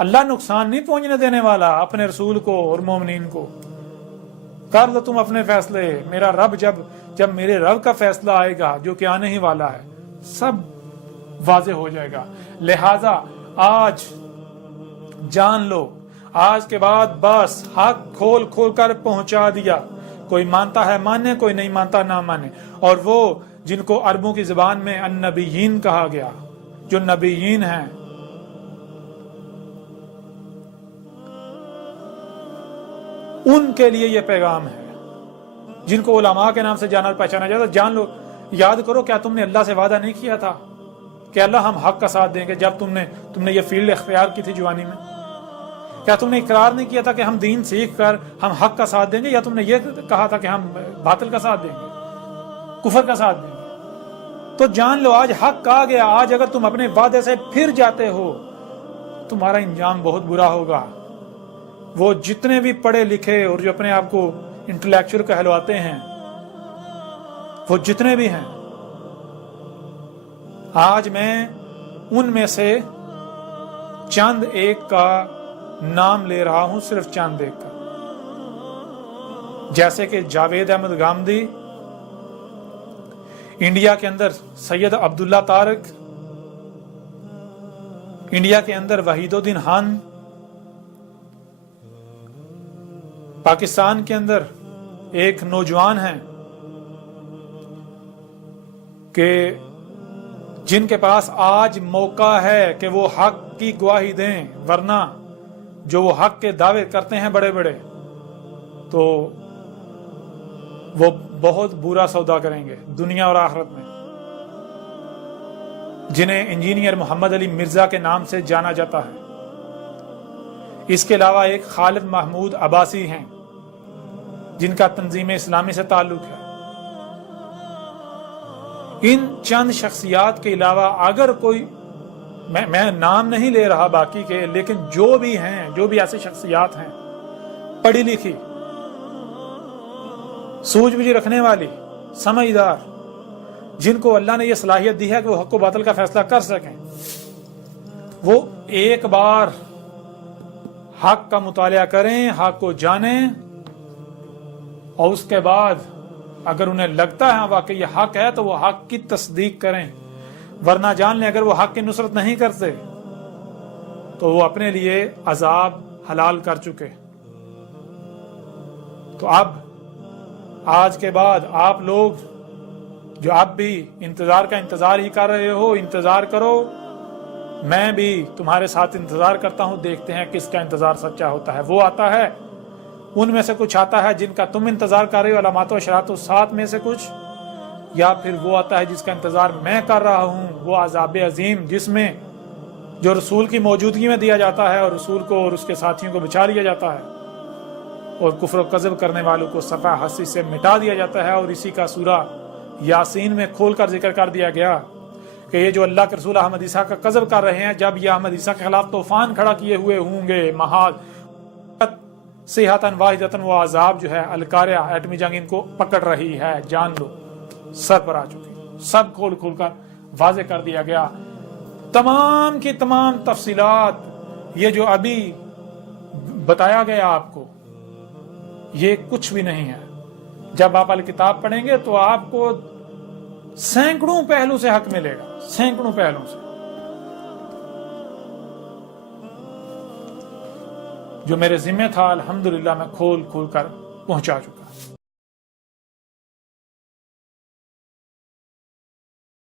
اللہ نقصان نہیں پہنچنے دینے والا اپنے رسول کو اور مومنین کو. کر لو تم اپنے فیصلے. میرا رب جب میرے رب کا فیصلہ آئے گا جو کہ آنے ہی والا ہے, سب واضح ہو جائے گا. لہذا آج جان لو, آج کے بعد بس حق کھول کھول کر پہنچا دیا. کوئی مانتا ہے مانے, کوئی نہیں مانتا نہ مانے. اور وہ جن کو عربوں کی زبان میں النبیین کہا گیا, جو نبیین ہیں, ان کے لیے یہ پیغام ہے. جن کو علماء کے نام سے جانا پہچانا جاتا, جان لو, یاد کرو کیا تم نے اللہ سے وعدہ نہیں کیا تھا کہ اللہ ہم حق کا ساتھ دیں گے؟ جب تم نے یہ فیلڈ اختیار کی تھی جوانی میں, کیا تم نے اقرار نہیں کیا تھا کہ ہم دین سیکھ کر ہم حق کا ساتھ دیں گے؟ یا تم نے یہ کہا تھا کہ ہم باطل کا ساتھ دیں گے, کفر کا ساتھ دیں گے؟ تو جان لو آج حق آ گیا. آج اگر تم اپنے وعدے سے پھر جاتے ہو, تمہارا انجام بہت برا ہوگا. وہ جتنے بھی پڑھے لکھے اور جو اپنے آپ کو انٹلیکچوئل کہلواتے ہیں, وہ جتنے بھی ہیں, آج میں ان میں سے چند ایک کا نام لے رہا ہوں, صرف چند ایک کا. جیسے کہ جاوید احمد گامدی, انڈیا کے اندر سید عبداللہ طارق, انڈیا کے اندر وحید الدین خان, پاکستان کے اندر ایک نوجوان ہیں کہ جن کے پاس آج موقع ہے کہ وہ حق کی گواہی دیں, ورنہ جو وہ حق کے دعوے کرتے ہیں بڑے بڑے, تو وہ بہت برا سودا کریں گے دنیا اور آخرت میں. جنہیں انجینئر محمد علی مرزا کے نام سے جانا جاتا ہے. اس کے علاوہ ایک خالد محمود عباسی ہیں جن کا تنظیم اسلامی سے تعلق ہے. ان چند شخصیات کے علاوہ اگر کوئی, میں نام نہیں لے رہا باقی کے, لیکن جو بھی ہیں, جو بھی ایسی شخصیات ہیں پڑھی لکھی, سوچ بوجھ رکھنے والی, سمجھدار, جن کو اللہ نے یہ صلاحیت دی ہے کہ وہ حق و باطل کا فیصلہ کر سکیں, وہ ایک بار حق کا مطالعہ کریں, حق کو جانیں, اور اس کے بعد اگر انہیں لگتا ہے واقعی یہ حق ہے تو وہ حق کی تصدیق کریں. ورنہ جان لیں اگر وہ حق کی نصرت نہیں کرتے تو وہ اپنے لیے عذاب حلال کر چکے. تو اب آج کے بعد آپ لوگ جو اب بھی انتظار ہی کر رہے ہو, انتظار کرو. میں بھی تمہارے ساتھ انتظار کرتا ہوں, دیکھتے ہیں کس کا انتظار سچا ہوتا ہے. وہ آتا ہے, ان میں سے کچھ آتا ہے جن کا تم انتظار کر رہے ہو, علامات و اشارات و سات میں سے کچھ, یا پھر وہ آتا ہے جس کا انتظار میں کر رہا ہوں, وہ عذاب عظیم, جس میں جو رسول کی موجودگی میں دیا جاتا ہے اور رسول کو اور اس کے ساتھیوں کو بچا لیا جاتا ہے, اور کفر و کذب کرنے والوں کو صفحہ ہستی سے مٹا دیا جاتا ہے. اور اسی کا سورہ یاسین میں کھول کر ذکر کر دیا گیا کہ یہ جو اللہ کے رسول احمد عیسیٰ کا کذب کر رہے ہیں, جب یہ احمد عیسیٰ کے خلاف طوفان کھڑا کیے ہوئے ہوں گے, محال صیحۃ واحدۃ, وہ عذاب جو ہے القاریہ ایٹمی جنگ ان کو پکڑ رہی ہے, جان لو سر پر آ چکی. سب کھول کھول کر واضح کر دیا گیا. تمام کی تمام تفصیلات یہ جو ابھی بتایا گیا آپ کو, یہ کچھ بھی نہیں ہے. جب آپ الکتاب پڑھیں گے تو آپ کو سینکڑوں پہلو سے حق ملے گا, سینکڑوں پہلو سے, جو میرے ذمہ تھا الحمدللہ میں کھول کھول کر پہنچا چکا.